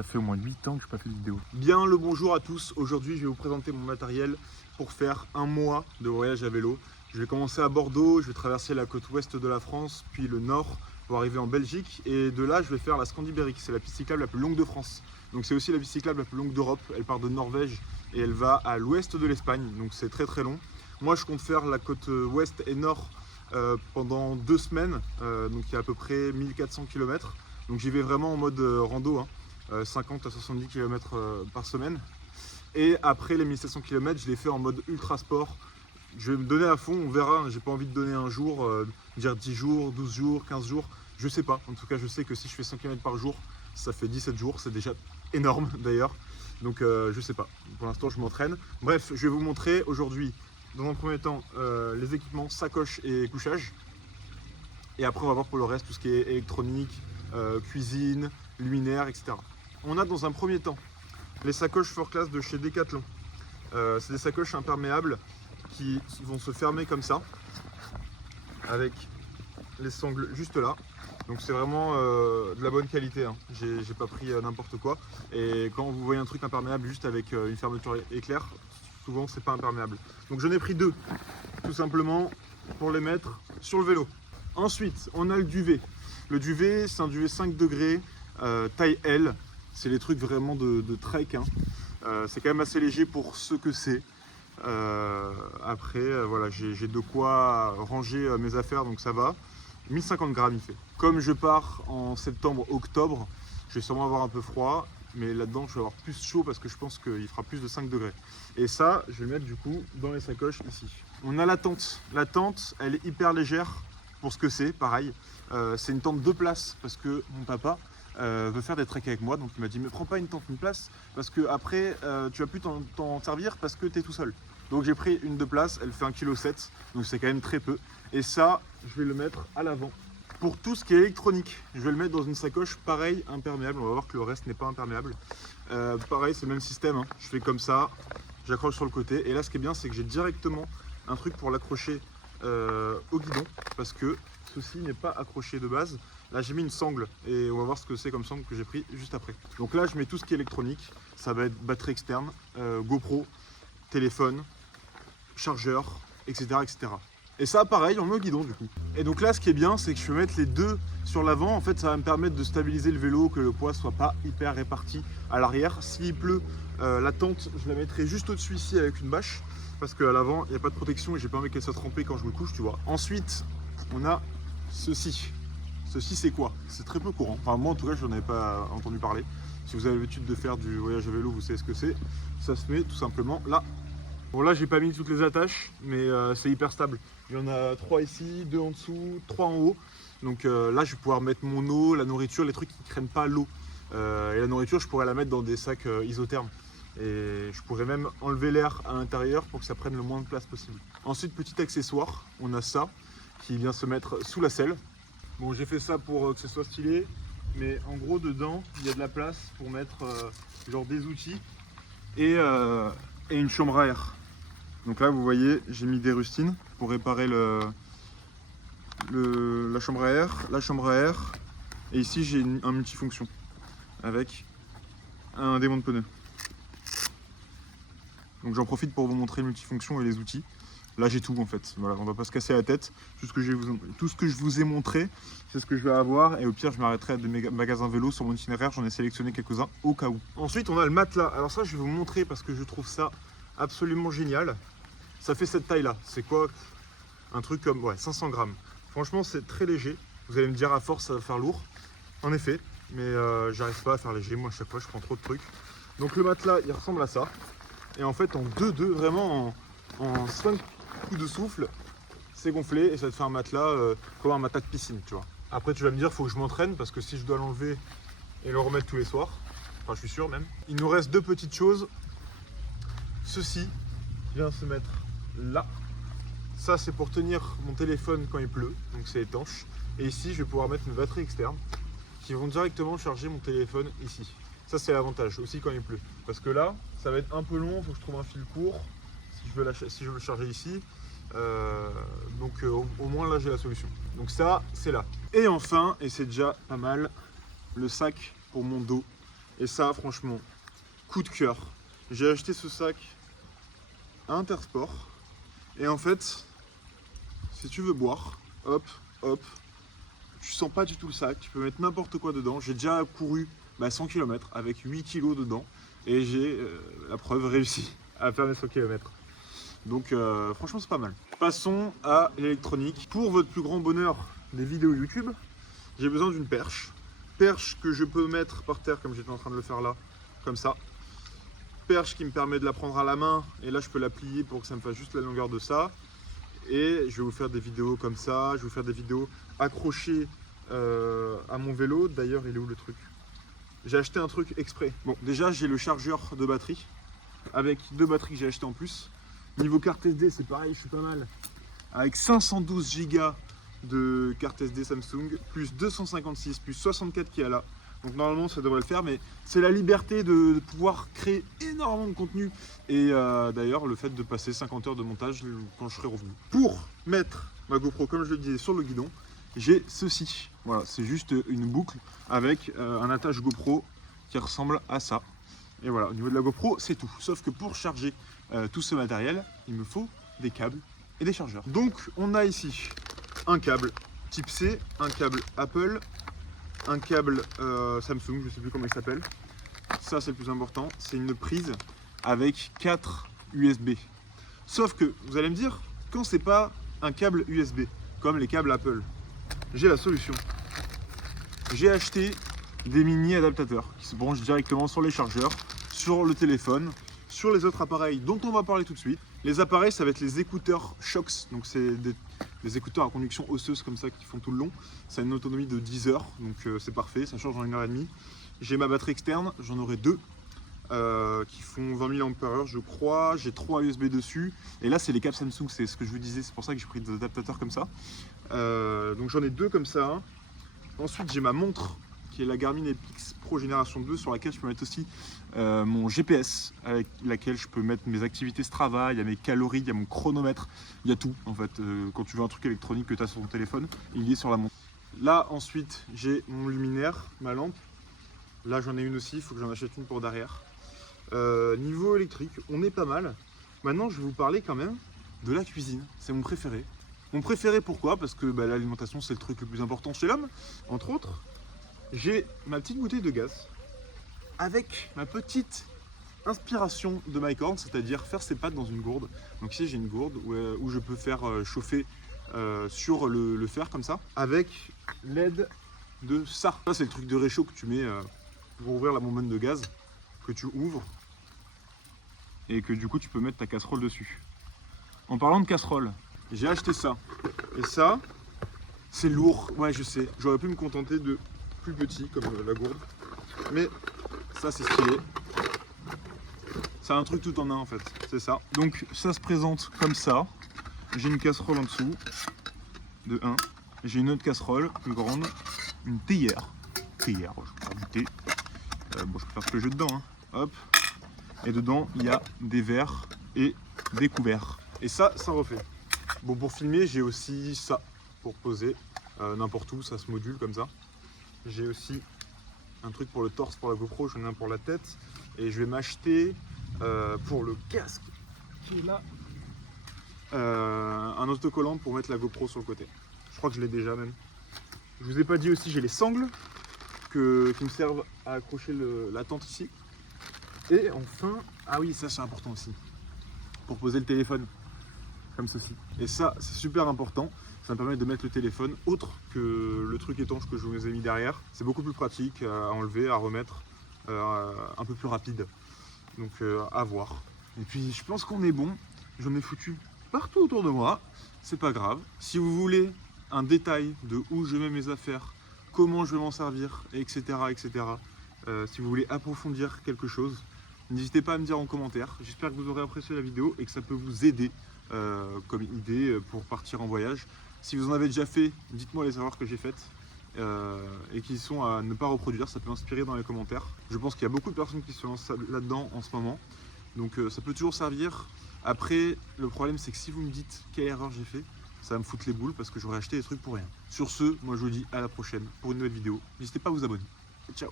Ça fait au moins 8 ans que je n'ai pas fait de vidéo. Bien le bonjour à tous, aujourd'hui je vais vous présenter mon matériel pour faire un mois de voyage à vélo. Je vais commencer à Bordeaux, je vais traverser la côte ouest de la France, puis le nord pour arriver en Belgique. Et de là je vais faire la Scandibérique, c'est la piste cyclable la plus longue de France. Donc c'est aussi la piste cyclable la plus longue d'Europe, elle part de Norvège et elle va à l'ouest de l'Espagne, donc c'est très très long. Moi je compte faire la côte ouest et nord pendant 2 semaines, donc il y a à peu près 1400 km. Donc j'y vais vraiment en mode rando, 50 à 70 km par semaine. Et après les 1700 km, je les fais en mode ultra sport. Je vais me donner à fond, on verra, j'ai pas envie de donner un jour, dire 10 jours, 12 jours, 15 jours, je sais pas. En tout cas, je sais que si je fais 100 km par jour, ça fait 17 jours, c'est déjà énorme d'ailleurs. Donc je sais pas, pour l'instant je m'entraîne. Bref, je vais vous montrer aujourd'hui, dans un premier temps, les équipements, sacoche et couchage. Et après on va voir pour le reste tout ce qui est électronique, cuisine, luminaire, etc. On a dans un premier temps les sacoches 4Class de chez Decathlon. C'est des sacoches imperméables qui vont se fermer comme ça, avec les sangles juste là. Donc c'est vraiment de la bonne qualité, hein. J'ai pas pris n'importe quoi. Et quand vous voyez un truc imperméable juste avec une fermeture éclair, souvent c'est pas imperméable. Donc j'en ai pris 2, tout simplement pour les mettre sur le vélo. Ensuite, on a le duvet. Le duvet, c'est un duvet 5 degrés, taille L. C'est les trucs vraiment de trek, hein. C'est quand même assez léger pour ce que c'est. Après, voilà, j'ai de quoi ranger mes affaires, donc ça va. 1050 grammes il fait. Comme je pars en septembre-octobre, je vais sûrement avoir un peu froid, mais là-dedans je vais avoir plus chaud parce que je pense qu'il fera plus de 5 degrés. Et ça, je vais le mettre du coup dans les sacoches ici. On a la tente. La tente, elle est hyper légère pour ce que c'est, pareil. C'est une tente 2 places parce que mon papa veut faire des treks avec moi, donc il m'a dit mais prends pas une tente 1 place parce que après tu vas plus t'en servir parce que tu es tout seul. Donc j'ai pris une 2 places, elle fait 1,7 kg, donc c'est quand même très peu. Et ça, je vais le mettre à l'avant. Pour tout ce qui est électronique, je vais le mettre dans une sacoche pareil, imperméable. On va voir que le reste n'est pas imperméable. Pareil, c'est le même système, hein. Je fais comme ça, j'accroche sur le côté. Et là, ce qui est bien, c'est que j'ai directement un truc pour l'accrocher au guidon, parce que ceci n'est pas accroché de base. Là, j'ai mis une sangle et on va voir ce que c'est comme sangle que j'ai pris juste après. Donc là, je mets tout ce qui est électronique. Ça va être batterie externe, GoPro, téléphone, chargeur, etc., etc. Et ça, pareil, on met au guidon du coup. Et donc là, ce qui est bien, c'est que je peux mettre les deux sur l'avant. En fait, ça va me permettre de stabiliser le vélo, que le poids soit pas hyper réparti à l'arrière. S'il pleut, la tente, je la mettrai juste au-dessus ici avec une bâche, parce qu'à l'avant, il n'y a pas de protection et j'ai pas envie qu'elle soit trempée quand je me couche, tu vois. Ensuite, on a ceci. Ceci, c'est quoi? C'est très peu courant. Enfin, moi, en tout cas, je n'en avais pas entendu parler. Si vous avez l'habitude de faire du voyage à vélo, vous savez ce que c'est. Ça se met tout simplement là. Bon, là, j'ai pas mis toutes les attaches, mais c'est hyper stable. Il y en a 3 ici, 2 en dessous, 3 en haut. Donc là, je vais pouvoir mettre mon eau, la nourriture, les trucs qui ne craignent pas l'eau. Et la nourriture, je pourrais la mettre dans des sacs isothermes. Et je pourrais même enlever l'air à l'intérieur pour que ça prenne le moins de place possible. Ensuite, petit accessoire, on a ça qui vient se mettre sous la selle. Bon, j'ai fait ça pour que ce soit stylé, mais en gros, dedans, il y a de la place pour mettre genre des outils et une chambre à air. Donc là, vous voyez, j'ai mis des rustines pour réparer la chambre à air, et ici j'ai un multifonction avec un démon de pneu. Donc j'en profite pour vous montrer le multifonction et les outils. Là j'ai tout en fait, voilà, on va pas se casser la tête. Tout ce que je vous ai montré, c'est ce que je vais avoir, et au pire je m'arrêterai à des magasins vélo sur mon itinéraire, j'en ai sélectionné quelques-uns au cas où. Ensuite on a le matelas, alors ça je vais vous montrer parce que je trouve ça absolument génial. Ça fait cette taille là, c'est quoi? Un truc comme 500 grammes. Franchement c'est très léger, vous allez me dire à force ça va faire lourd. En effet, mais j'arrive pas à faire léger, moi à chaque fois je prends trop de trucs. Donc le matelas il ressemble à ça. Et en fait en 2-2, vraiment en 5 coups de souffle, c'est gonflé et ça te fait un matelas comme un matelas de piscine, tu vois. Après tu vas me dire, faut que je m'entraîne parce que si je dois l'enlever et le remettre tous les soirs, enfin je suis sûr même. Il nous reste 2 petites choses. Ceci vient se mettre là. Ça c'est pour tenir mon téléphone quand il pleut, donc c'est étanche. Et ici je vais pouvoir mettre une batterie externe qui vont directement charger mon téléphone ici. Ça c'est l'avantage aussi quand il pleut. Parce que là, ça va être un peu long, il faut que je trouve un fil court si je veux le charger ici. Donc au moins là j'ai la solution. Donc ça c'est là. Et enfin, et c'est déjà pas mal, le sac pour mon dos Et ça, franchement, coup de cœur. J'ai acheté ce sac à Intersport. Et en fait, si tu veux boire, hop, hop, tu sens pas du tout le sac. Tu peux mettre n'importe quoi dedans. J'ai déjà couru 100 km avec 8 kg dedans. Et j'ai, la preuve, réussi à faire mes 100 km. Donc franchement, c'est pas mal. Passons à l'électronique. Pour votre plus grand bonheur des vidéos YouTube, j'ai besoin d'une perche. Perche que je peux mettre par terre comme j'étais en train de le faire là, comme ça. Perche qui me permet de la prendre à la main et là je peux la plier pour que ça me fasse juste la longueur de ça. Et je vais vous faire des vidéos comme ça, je vais vous faire des vidéos accrochées à mon vélo. D'ailleurs, il est où le truc? J'ai acheté un truc exprès. Bon, déjà j'ai le chargeur de batterie avec 2 batteries que j'ai acheté en plus. Niveau carte SD, c'est pareil, je suis pas mal. Avec 512 Go de carte SD Samsung, plus 256, plus 64 qui est là. Donc normalement ça devrait le faire, mais c'est la liberté de pouvoir créer énormément de contenu. Et d'ailleurs le fait de passer 50 heures de montage quand je serai revenu. Pour mettre ma GoPro, comme je le disais, sur le guidon, j'ai ceci. Voilà, c'est juste une boucle avec un attache GoPro qui ressemble à ça. Et voilà, au niveau de la GoPro, c'est tout. Sauf que pour charger tout ce matériel, il me faut des câbles et des chargeurs. Donc on a ici un câble type C, un câble Apple, un câble Samsung, je ne sais plus comment il s'appelle. Ça c'est le plus important, c'est une prise avec 4 USB. Sauf que vous allez me dire, quand c'est pas un câble USB, comme les câbles Apple, j'ai la solution. J'ai acheté des mini adaptateurs qui se branchent directement sur les chargeurs, sur le téléphone, sur les autres appareils dont on va parler tout de suite. Les appareils, ça va être les écouteurs Shox, donc c'est des écouteurs à conduction osseuse comme ça qui font tout le long. Ça a une autonomie de 10 heures, donc c'est parfait, ça charge en 1h30. J'ai ma batterie externe, j'en aurai 2 qui font 20 000 mAh je crois. J'ai 3 USB dessus. Et là, c'est les câbles Samsung, c'est ce que je vous disais, c'est pour ça que j'ai pris des adaptateurs comme ça. Donc j'en ai 2 comme ça. Ensuite, j'ai ma montre qui est la Garmin Epix Pro Génération 2 sur laquelle je peux mettre aussi mon GPS avec laquelle je peux mettre mes activités Strava, il y a mes calories, il y a mon chronomètre, il y a tout en fait. Quand tu veux un truc électronique que tu as sur ton téléphone, il est sur la montre. Là ensuite j'ai mon luminaire, ma lampe. Là j'en ai une aussi, il faut que j'en achète une pour derrière. Niveau électrique, on est pas mal. Maintenant je vais vous parler quand même de la cuisine, c'est mon préféré. Mon préféré pourquoi? Parce que l'alimentation c'est le truc le plus important chez l'homme, entre autres. J'ai ma petite bouteille de gaz avec ma petite inspiration de Mike Horn, c'est-à-dire faire ses pâtes dans une gourde. Donc ici j'ai une gourde où je peux faire chauffer sur le fer comme ça, avec l'aide de ça. Ça c'est le truc de réchaud que tu mets pour ouvrir la bonbonne de gaz, que tu ouvres et que du coup tu peux mettre ta casserole dessus. En parlant de casserole, j'ai acheté ça. Et ça, c'est lourd, ouais je sais, j'aurais pu me contenter de plus petit comme la gourde, mais ça c'est stylé. C'est un truc tout en un en fait, c'est ça. Donc ça se présente comme ça. J'ai une casserole en dessous de 1. J'ai une autre casserole plus grande, une théière. Théière, je peux faire du thé. Bon, je peux faire ce que je veux dedans. Hein. Hop. Et dedans, il y a des verres et des couverts. Et ça refait. Bon, pour filmer, j'ai aussi ça pour poser n'importe où. Ça se module comme ça. J'ai aussi un truc pour le torse, pour la GoPro. J'en ai un pour la tête. Et je vais m'acheter pour le casque qui est là. Un autocollant pour mettre la GoPro sur le côté. Je crois que je l'ai déjà même. Je vous ai pas dit aussi, j'ai les sangles qui me servent à accrocher la tente ici. Et enfin, ah oui, ça c'est important aussi, pour poser le téléphone, comme ceci. Et ça, c'est super important, ça me permet de mettre le téléphone autre que le truc étanche que je vous ai mis derrière. C'est beaucoup plus pratique à enlever, à remettre, un peu plus rapide. Donc à voir. Et puis je pense qu'on est bon, j'en ai foutu partout autour de moi, c'est pas grave. Si vous voulez un détail de où je mets mes affaires, comment je vais m'en servir, etc. Si vous voulez approfondir quelque chose, n'hésitez pas à me dire en commentaire. J'espère que vous aurez apprécié la vidéo et que ça peut vous aider comme idée pour partir en voyage. Si vous en avez déjà fait, dites-moi les erreurs que j'ai faites et qui sont à ne pas reproduire, ça peut inspirer dans les commentaires. Je pense qu'il y a beaucoup de personnes qui se lancent là-dedans en ce moment, donc ça peut toujours servir. Après, le problème c'est que si vous me dites quelle erreur j'ai fait, ça va me foutre les boules parce que j'aurais acheté des trucs pour rien. Sur ce, moi je vous dis à la prochaine pour une nouvelle vidéo. N'hésitez pas à vous abonner. Ciao.